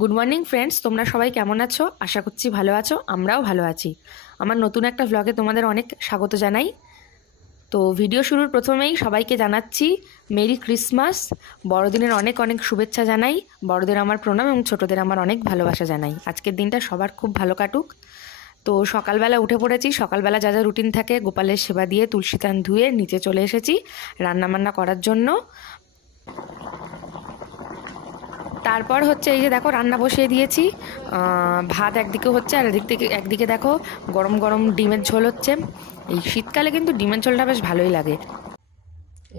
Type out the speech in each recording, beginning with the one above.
Good morning friends, তোমরা সবাই কেমন আছো? আশা করছি ভালো আছো। আমরাও ভালো আছি। আমার নতুন একটা ভ্লগে তোমাদের অনেক স্বাগত জানাই। তো ভিডিও শুরুর প্রথমেই সবাইকে জানাচ্ছি মেরি ক্রিসমাস। বড়দিনের অনেক অনেক শুভেচ্ছা জানাই। বড়দের আমার প্রণাম এবং ছোটদের আমার অনেক ভালোবাসা জানাই। আজকের দিনটা সবার খুব ভালো কাটুক। তো সকালবেলা উঠে পড়েছি। সকালবেলা যা যা রুটিন থাকে, গোপালের সেবা দিয়ে তুলসী থান ধুয়ে নিচে চলে এসেছি রান্নাবান্না করার জন্য। তারপর হচ্ছে এই যে দেখো রান্না বসিয়ে দিয়েছি। ভাত একদিকে হচ্ছে আর একদিকে দেখো গরম গরম ডিমের ঝোল হচ্ছে। এই শীতকালে কিন্তু ডিমের ঝোলটা বেশ ভালোই লাগে।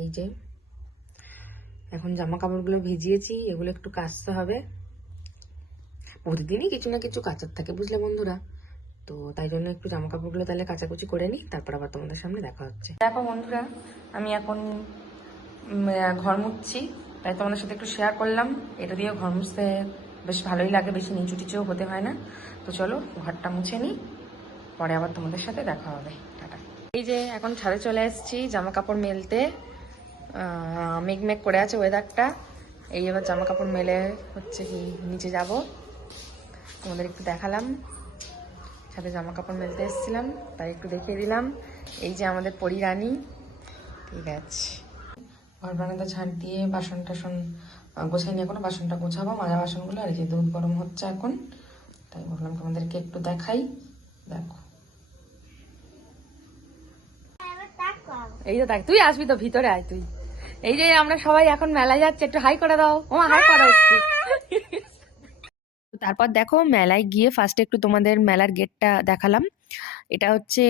এই যে এখন জামা কাপড়গুলো ভিজিয়েছি, এগুলো একটু কাচতে হবে। প্রতিদিনই কিছু না কিছু কাচার থাকে, বুঝলে বন্ধুরা। তো তাই জন্য একটু জামা কাপড়গুলো তাহলে কাচাকুচি করে নিই, তারপর আবার তোমাদের সামনে দেখা হচ্ছে। দেখো বন্ধুরা, আমি এখন ঘর মুছছি, তাই তোমাদের সাথে একটু শেয়ার করলাম। এটা দিয়ে ঘর মুছতে বেশ ভালোই লাগে, বেশি নিচু টিচুও হতে হয় না। তো চলো ঘরটা মুছে নিই, পরে আবার তোমাদের সাথে দেখা হবে। টাটা। এই যে এখন ছাদে চলে এসেছি জামা কাপড় মেলতে। মেঘ করে আছে ওয়েদারটা। এই এবার জামা কাপড় মেলে হচ্ছে কি নিচে যাব, তোমাদের একটু দেখালাম। ছাদে জামা কাপড় মেলতে এসেছিলাম, তাই একটু দেখিয়ে দিলাম। এই যে আমাদের পরি রানী। ঠিক আছে, ঘর বারান্দা ঝাঁট দিয়ে বাসন টাসন গোছাই নিয়ে এখনো, বাসনটা গোছাবো, মাজা বাসনগুলো। আর যে দুধ গরম হচ্ছে এখন, তাই বললাম তোমাদেরকে একটু দেখাই। দেখো এই তো দেখ, তুই আসবি তো, ভিতরে আয় তুই। এই যে আমরা সবাই এখন মেলায় যাচ্ছে, একটু হাই করে দাও। ও হাই করো একটু। তারপর দেখো মেলায় গিয়ে ফার্স্টে একটু তোমাদের মেলার গেটটা দেখালাম। এটা হচ্ছে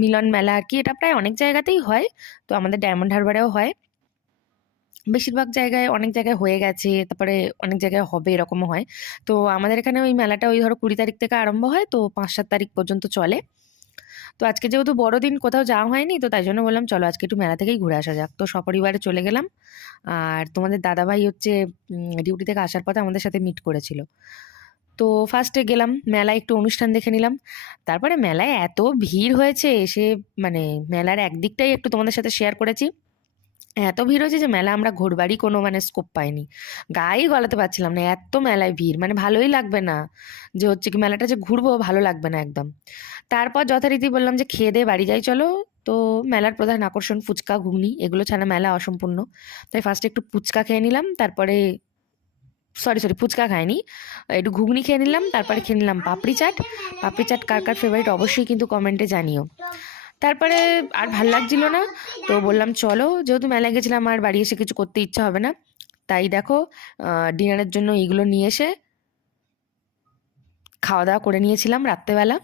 মিলন মেলা আর কি। এটা প্রায় অনেক জায়গাতেই হয়, তো আমাদের ডায়মন্ড হারবারেও হয়। বেশিরভাগ জায়গায়, অনেক জায়গায় হয়ে গেছে, তারপরে অনেক জায়গায় হবে, এরকমও হয়। তো আমাদের এখানে ওই মেলাটা ওই ধরো 20 তারিখ থেকে আরম্ভ হয়, তো 5-7 তারিখ পর্যন্ত চলে। তো আজকে যেহেতু বড়দিন, কোথাও যাওয়া হয়নি, তো তাই জন্য বললাম চলো আজকে একটু মেলা থেকেই ঘুরে আসা যাক। তো সপরিবারে চলে গেলাম। আর তোমাদের দাদাভাই হচ্ছে ডিউটি থেকে আসার পথে আমাদের সাথে মিট করেছিল। তো ফার্স্টে গেলাম মেলায়, একটু অনুষ্ঠান দেখে নিলাম। তারপরে মেলায় এত ভিড় হয়েছে, এসে মানে মেলার একদিকটাই একটু তোমাদের সাথে শেয়ার করেছি। এত ভিড় হয়েছে যে মেলা আমরা ঘুরবারই কোনো মানে স্কোপ পাইনি। গায়েই গলাতে পারছিলাম না, এত মেলায় ভিড়, মানে ভালোই লাগবে না। যে হচ্ছে কি মেলাটা যে ঘুরবো, ভালো লাগবে না একদম। তারপর যথারীতি বললাম যে খেয়ে দিয়ে বাড়ি যাই চলো। তো মেলার প্রধান আকর্ষণ ফুচকা ঘুগনি, এগুলো ছাড়া মেলা অসম্পূর্ণ। তাই ফার্স্টে একটু ফুচকা খেয়ে নিলাম, তারপরে সরি সরি ফুচকা খাইনি, একটু ঘুগনি খেয়ে নিলাম, তারপরে খেয়ে নিলাম পাপড়ি চাট। পাপড়ি চাট কার কার ফেভারিট অবশ্যই কিন্তু কমেন্টে জানিও। তারপরে আর ভাল লাগছিল না, তো বললাম চলো, যেহেতু মেলায় গেছিলাম আর বাড়ি এসে কিছু করতে ইচ্ছা হবে না। তাই দেখো ডিনারের জন্য এইগুলো নিয়ে এসে খাওয়া দাওয়া করে নিয়েছিলাম রাত্রেবেলা।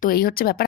তো এই হচ্ছে ব্যাপার।